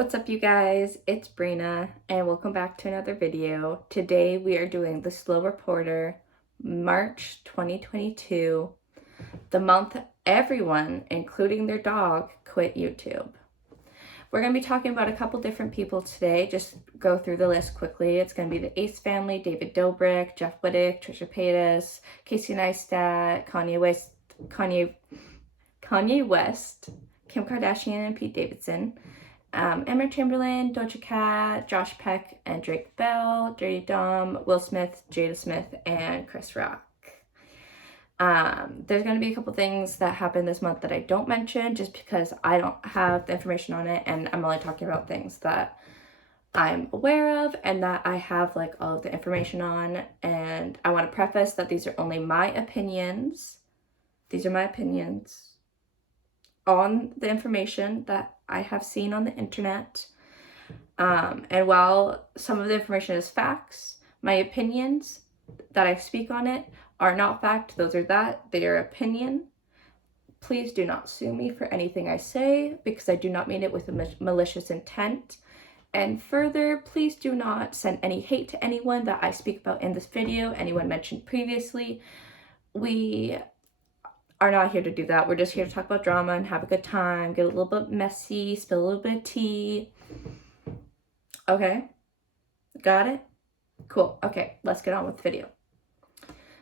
What's up, you guys? It's Bryna, and welcome back to another video. Today we are doing the Slow Reporter, March 2022, the month everyone, including their dog, quit YouTube. We're going to be talking about a couple different people today. Just go through the list quickly. It's going to be the Ace family, David Dobrik, Jeff Whitaker, Trisha Paytas, Casey Neistat, Kanye West, Kim Kardashian, and Pete Davidson. Emma Chamberlain, Doja Cat, Josh Peck, and Drake Bell, Dirty Dom, Will Smith, Jada Smith, and Chris Rock. There's going to be a couple things that happened this month that I don't mention just because I don't have the information on it, and I'm only talking about things that I'm aware of and that I have like all of the information on. And I want to preface that these are only my opinions. These are my opinions on the information that I have seen on the internet. And while some of the information is facts, my opinions that I speak on it are not fact. Those are they are opinion. Please do not sue me for anything I say because I do not mean it with a malicious intent. And further, please do not send any hate to anyone that I speak about in this video, anyone mentioned previously. We are not here to do that. We're just here to talk about drama and have a good time, get a little bit messy, spill a little bit of tea. Okay? Got it? Cool. Okay, let's get on with the video.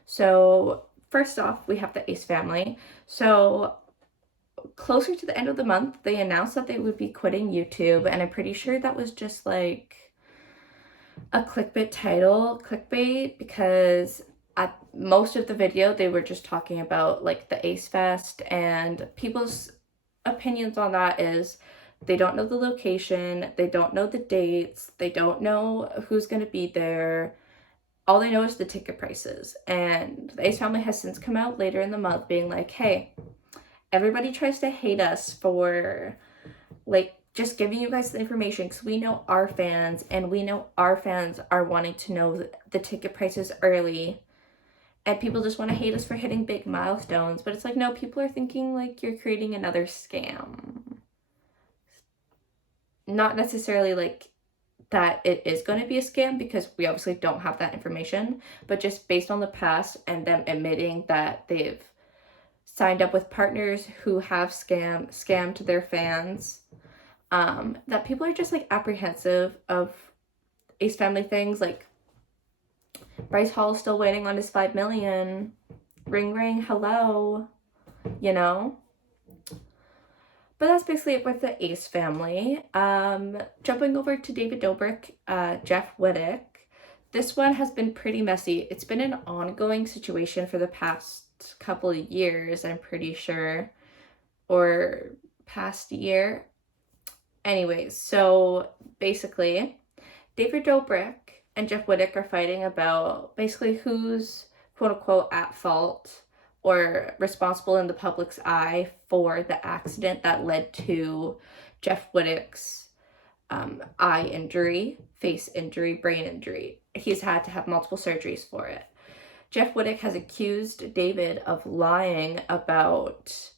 So, first off, we have the Ace family. So, closer to the end of the month, they announced that they would be quitting YouTube, and I'm pretty sure that was just like a clickbait title, because at most of the video, they were just talking about like the Ace Fest, and people's opinions on that is they don't know the location, they don't know the dates, they don't know who's going to be there. All they know is the ticket prices. And the Ace family has since come out later in the month being like, hey, everybody tries to hate us for like just giving you guys the information because we know our fans, and we know our fans are wanting to know the ticket prices early. And people just want to hate us for hitting big milestones. But it's like, no, people are thinking like you're creating another scam. Not necessarily like that it is going to be a scam, because we obviously don't have that information. But just based on the past and them admitting that they've signed up with partners who have scammed their fans, that people are just like apprehensive of Ace family things. Like, Bryce Hall is still waiting on his 5 million. Ring, ring, hello. You know? But that's basically it with the Ace family. Jumping over to David Dobrik, Jeff Whitaker. This one has been pretty messy. It's been an ongoing situation for the past couple of years, I'm pretty sure. Or past year. Anyways, so basically, David Dobrik and Jeff Whitaker are fighting about basically who's quote-unquote at fault or responsible in the public's eye for the accident that led to Jeff Whitaker's eye injury, face injury, brain injury. He's had to have multiple surgeries for it. Jeff Whitaker has accused David of lying about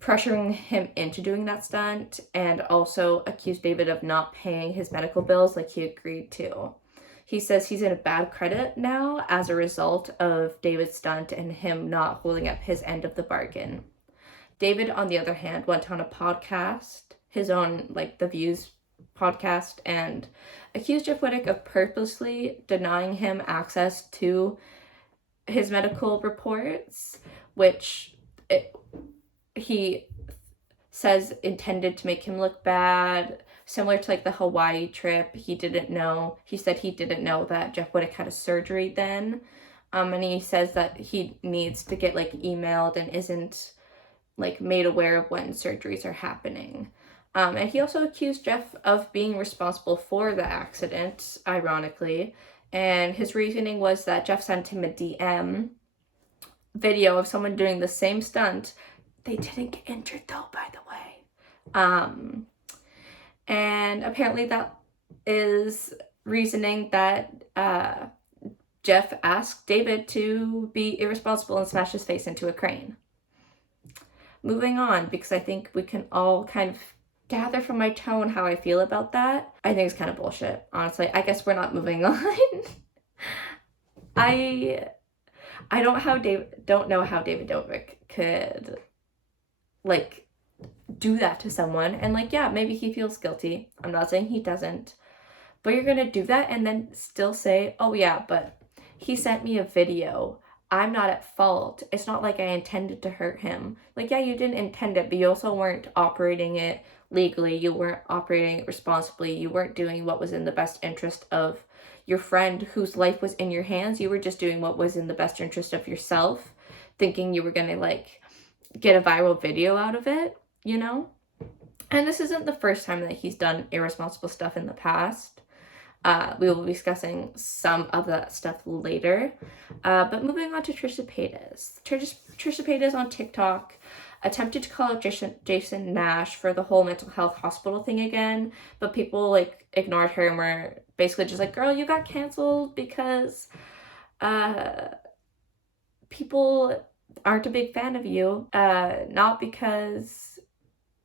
pressuring him into doing that stunt, and also accused David of not paying his medical bills like he agreed to. He says he's in a bad credit now as a result of David's stunt and him not holding up his end of the bargain. David, on the other hand, went on a podcast, his own, like, The Views podcast, and accused Jeff Whitaker of purposely denying him access to his medical reports, which he says intended to make him look bad. Similar to like the Hawaii trip, he said he didn't know that Jeff Whitaker had a surgery then. And he says that he needs to get like emailed and isn't like made aware of when surgeries are happening. And he also accused Jeff of being responsible for the accident, ironically. And his reasoning was that Jeff sent him a DM video of someone doing the same stunt. They didn't get injured though, by the way. And apparently that is reasoning that Jeff asked David to be irresponsible and smash his face into a crane. Moving on, because I think we can all kind of gather from my tone how I feel about that, I think it's kind of bullshit, honestly. I guess we're not moving on. I don't know how David Dobrik could, like, do that to someone. And, like, yeah, maybe he feels guilty. I'm not saying he doesn't. But you're gonna do that and then still say, oh yeah, but he sent me a video. I'm not at fault. It's not like I intended to hurt him. Like, yeah, you didn't intend it, but you also weren't operating it legally. You weren't operating it responsibly. You weren't doing what was in the best interest of your friend whose life was in your hands. You were just doing what was in the best interest of yourself, thinking you were gonna, like, get a viral video out of it, you know? And this isn't the first time that he's done irresponsible stuff in the past. We will be discussing some of that stuff later. But moving on to Trisha Paytas. Trisha Paytas on TikTok attempted to call out Jason Nash for the whole mental health hospital thing again, but people, like, ignored her and were basically just like, girl, you got canceled because people aren't a big fan of you, not because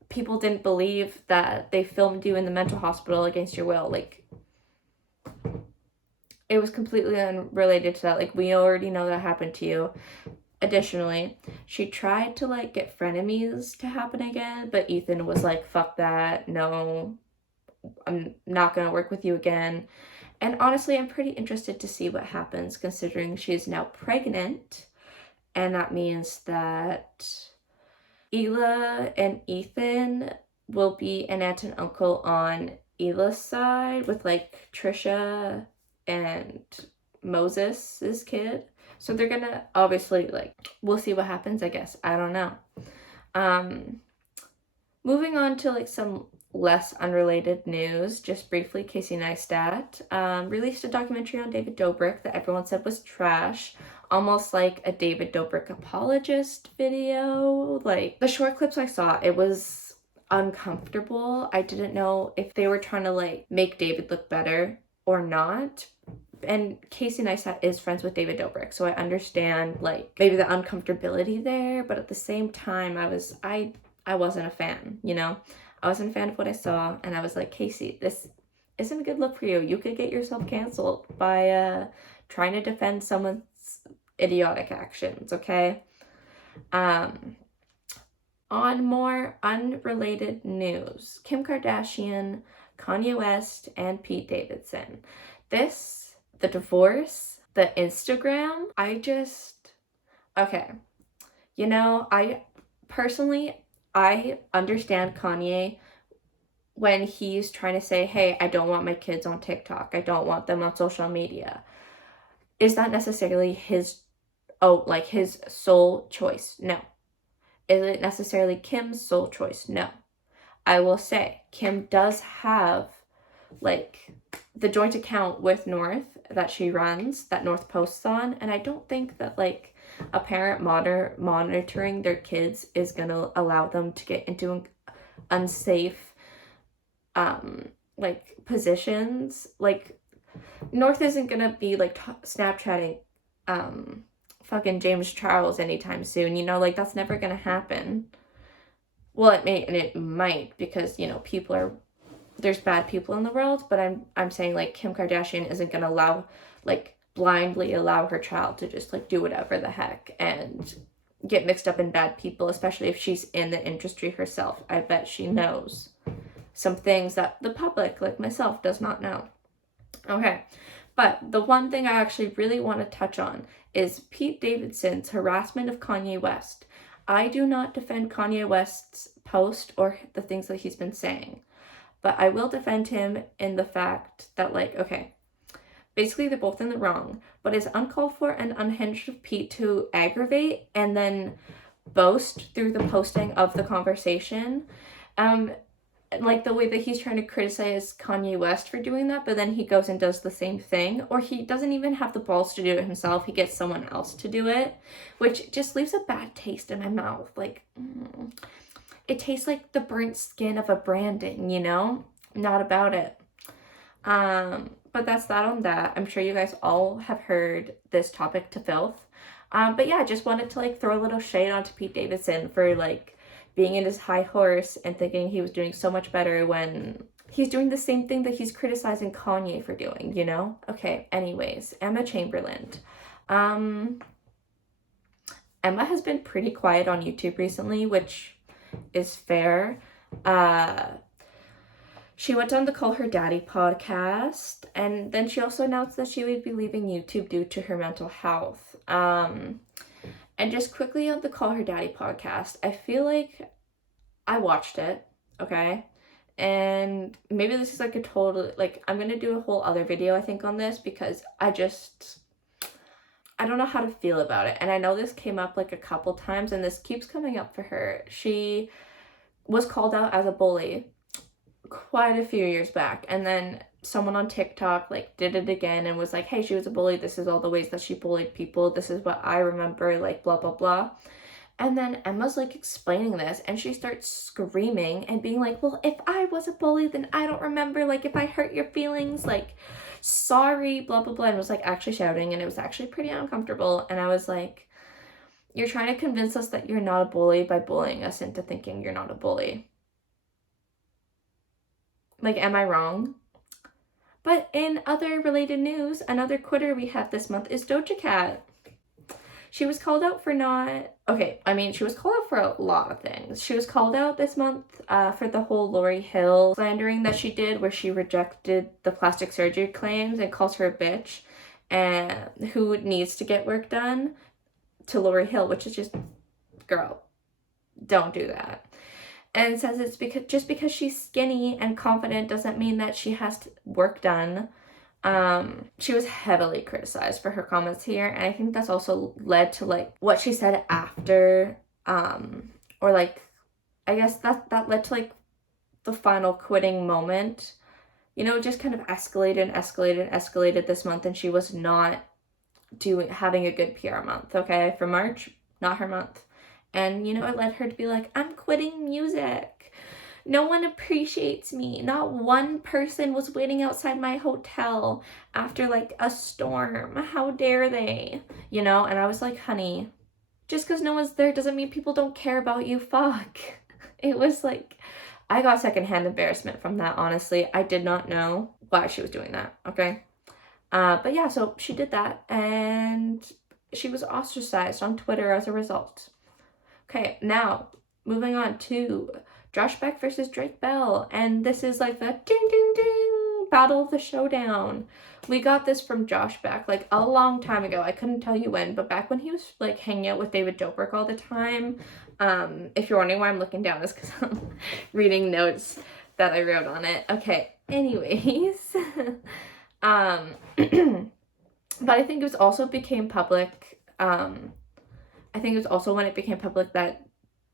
people didn't believe that they filmed you in the mental hospital against your will. Like, it was completely unrelated to that. Like, we already know that happened to you. Additionally, she tried to, like, get frenemies to happen again, but Ethan was like, fuck that, no, I'm not gonna work with you again. And honestly, I'm pretty interested to see what happens, considering she's now pregnant, and that means that Hila and Ethan will be an aunt and uncle on Hila's side, with, like, Trisha and Moses' kid. So they're gonna obviously, like, we'll see what happens, I guess. I don't know. Moving on to, like, some less unrelated news, just briefly, Casey Neistat released a documentary on David Dobrik that everyone said was trash, almost like a David Dobrik apologist video. Like, the short clips I saw, it was uncomfortable. I didn't know if they were trying to, like, make David look better or not. And Casey Neistat is friends with David Dobrik, so I understand, like, maybe the uncomfortability there, but at the same time, I wasn't a fan, you know? I wasn't a fan of what I saw, and I was like, Casey, this isn't a good look for you. You could get yourself canceled by trying to defend someone's idiotic actions, okay? On more unrelated news, Kim Kardashian, Kanye West, and Pete Davidson. The divorce, the Instagram, okay. You know, I understand Kanye when he's trying to say, hey, I don't want my kids on TikTok. I don't want them on social media. Is that necessarily his sole choice? No. Is it necessarily Kim's sole choice? No. I will say, Kim does have, like, the joint account with North that she runs, that North posts on, and I don't think that, like, a parent monitoring their kids is gonna allow them to get into unsafe, like, positions. Like, North isn't gonna be, like, Snapchatting, fucking James Charles anytime soon, you know? Like, that's never gonna happen. Well, it may, and it might, because, you know, there's bad people in the world, but I'm saying, like, Kim Kardashian isn't gonna blindly allow her child to just, like, do whatever the heck and get mixed up in bad people, especially if she's in the industry herself. I bet she knows some things that the public, like myself, does not know. Okay, but the one thing I actually really want to touch on is Pete Davidson's harassment of Kanye West. I do not defend Kanye West's post or the things that he's been saying, but I will defend him in the fact that, like, okay, basically they're both in the wrong, but it's uncalled for and unhinged of Pete to aggravate and then boast through the posting of the conversation. Like, the way that he's trying to criticize Kanye West for doing that, but then he goes and does the same thing, or he doesn't even have the balls to do it himself. He gets someone else to do it, which just leaves a bad taste in my mouth. Like, it tastes like the burnt skin of a branding, you know? Not about it. But that's that on that. I'm sure you guys all have heard this topic to filth. But yeah, I just wanted to, like, throw a little shade onto Pete Davidson for, like, being in his high horse and thinking he was doing so much better when he's doing the same thing that he's criticizing Kanye for doing, you know? Okay, anyways, Emma Chamberlain. Emma has been pretty quiet on YouTube recently, which is fair. She went on the Call Her Daddy podcast, and then she also announced that she would be leaving YouTube due to her mental health. And just quickly on the Call Her Daddy podcast, I feel like I watched it, okay? And maybe this is like a total, like, I'm gonna do a whole other video, I think, on this, because I don't know how to feel about it. And I know this came up like a couple times, and this keeps coming up for her. She was called out as a bully quite a few years back, and then someone on TikTok like did it again and was like, hey, she was a bully, this is all the ways that she bullied people, this is what I remember, like blah blah blah. And then Emma's like explaining this, and she starts screaming and being like, well, if I was a bully, then I don't remember, like if I hurt your feelings, like sorry, blah blah blah, and was like actually shouting, and it was actually pretty uncomfortable. And I was like, you're trying to convince us that you're not a bully by bullying us into thinking you're not a bully. Like, am I wrong? But in other related news, another quitter we have this month is Doja Cat. She was called out for she was called out for a lot of things. She was called out this month for the whole Lauryn Hill slandering that she did, where she rejected the plastic surgery claims and calls her a bitch, and who needs to get work done, to Lauryn Hill, which is just, girl, don't do that. And says it's because she's skinny and confident doesn't mean that she has work done. She was heavily criticized for her comments here, and I think that's also led to like what she said after, or like, I guess that led to like the final quitting moment. You know, it just kind of escalated this month, and she was not having a good PR month, okay? For March, not her month. And, you know, it led her to be like, I'm quitting music. No one appreciates me. Not one person was waiting outside my hotel after, like, a storm. How dare they? You know? And I was like, honey, just because no one's there doesn't mean people don't care about you. Fuck. It was like, I got secondhand embarrassment from that, honestly. I did not know why she was doing that, okay? But yeah, so she did that, and she was ostracized on Twitter as a result. Okay, now, moving on to Josh Beck versus Drake Bell, and this is like the ding ding ding battle of the showdown. We got this from Josh Beck like a long time ago. I couldn't tell you when, but back when he was like hanging out with David Dobrik all the time. If you're wondering why I'm looking down, it's because I'm reading notes that I wrote on it. Okay, anyways. But I think it was also became public, I think it was also when it became public that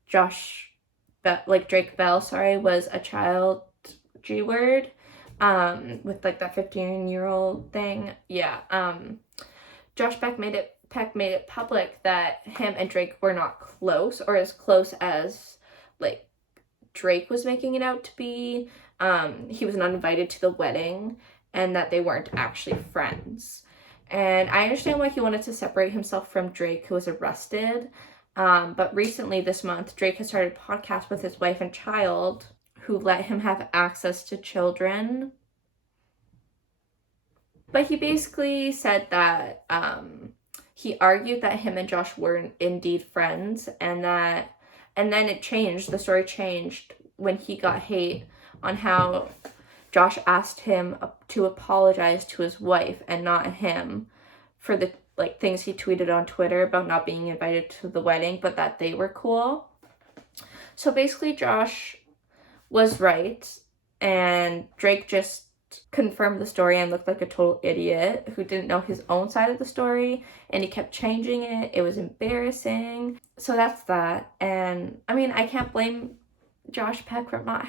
Drake Bell, was a child G-word, with like that 15-year-old thing. Yeah, Josh Beck made it public that him and Drake were not close, or as close as like Drake was making it out to be. He was not invited to the wedding, and that they weren't actually friends. And I understand why he wanted to separate himself from Drake, who was arrested. But recently this month, Drake has started a podcast with his wife and child, who let him have access to children. But he basically said that he argued that him and Josh were indeed friends, and then it changed. The story changed when he got hate on how Josh asked him to apologize to his wife and not him for the like things he tweeted on Twitter about not being invited to the wedding, but that they were cool. So basically Josh was right, and Drake just confirmed the story and looked like a total idiot who didn't know his own side of the story, and he kept changing it. It was embarrassing. So that's that. And I mean, I can't blame Josh Peck for not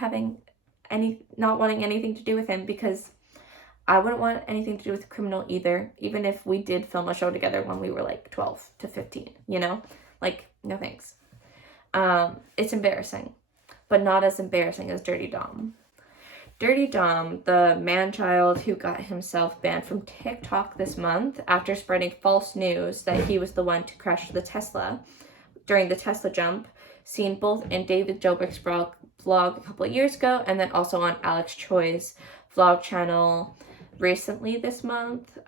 wanting anything to do with him, because I wouldn't want anything to do with a criminal either, even if we did film a show together when we were like 12 to 15, you know? Like, no thanks. It's embarrassing, but not as embarrassing as Dirty Dom. Dirty Dom, the man-child who got himself banned from TikTok this month after spreading false news that he was the one to crash the Tesla during the Tesla jump, seen both in David Dobrik's vlog a couple of years ago, and then also on Alex Choi's vlog channel recently this month.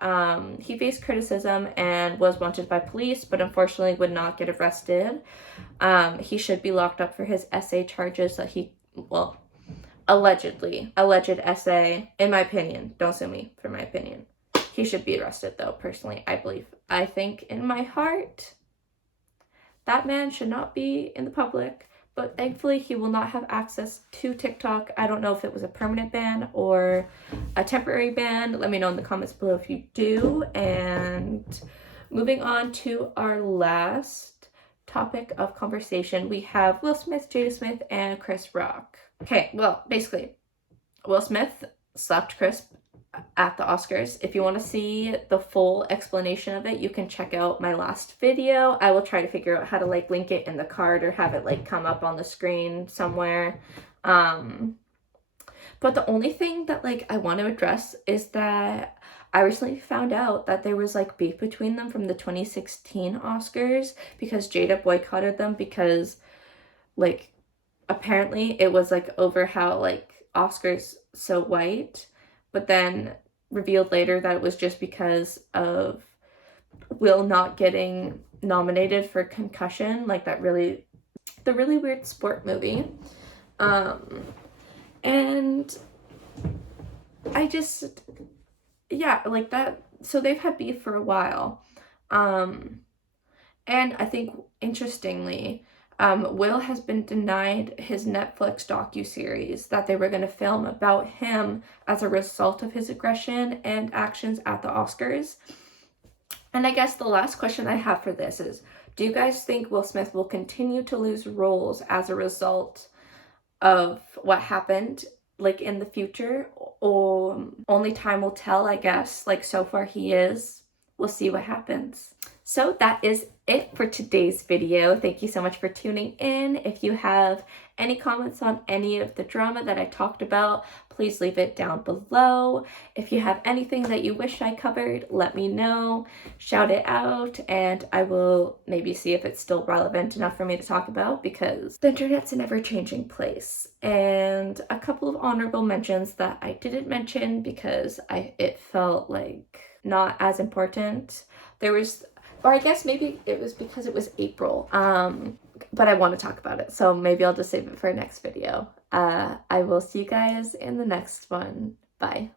He faced criticism and was wanted by police, but unfortunately would not get arrested. He should be locked up for his essay charges that he, well, alleged essay, in my opinion. Don't sue me for my opinion. He should be arrested though, personally, I believe. I think in my heart, that man should not be in the public, but thankfully he will not have access to TikTok. I don't know if it was a permanent ban or a temporary ban. Let me know in the comments below if you do. And moving on to our last topic of conversation, we have Will Smith, Jada Smith, and Chris Rock. Okay, well, basically, Will Smith slapped Chris at the Oscars. If you want to see the full explanation of it, you can check out my last video. I will try to figure out how to like link it in the card or have it like come up on the screen somewhere. But the only thing that like I want to address is that I recently found out that there was like beef between them from the 2016 Oscars because Jada boycotted them because like apparently it was like over how like Oscars so white, but then revealed later that it was just because of Will not getting nominated for Concussion, like the really weird sport movie. And I just, yeah, like that. So they've had beef for a while. And I think interestingly, Will has been denied his Netflix docuseries that they were going to film about him as a result of his aggression and actions at the Oscars. And I guess the last question I have for this is, do you guys think Will Smith will continue to lose roles as a result of what happened, like in the future? Or only time will tell, I guess. Like so far he is. We'll see what happens. So that is it for today's video. Thank you so much for tuning in. If you have any comments on any of the drama that I talked about, please leave it down below. If you have anything that you wish I covered, let me know. Shout it out, and I will maybe see if it's still relevant enough for me to talk about, because the internet's an ever-changing place. And a couple of honorable mentions that I didn't mention because it felt like not as important. There was, or I guess maybe it was because it was April, but I want to talk about it, so maybe I'll just save it for a next video. I will see you guys in the next one. Bye.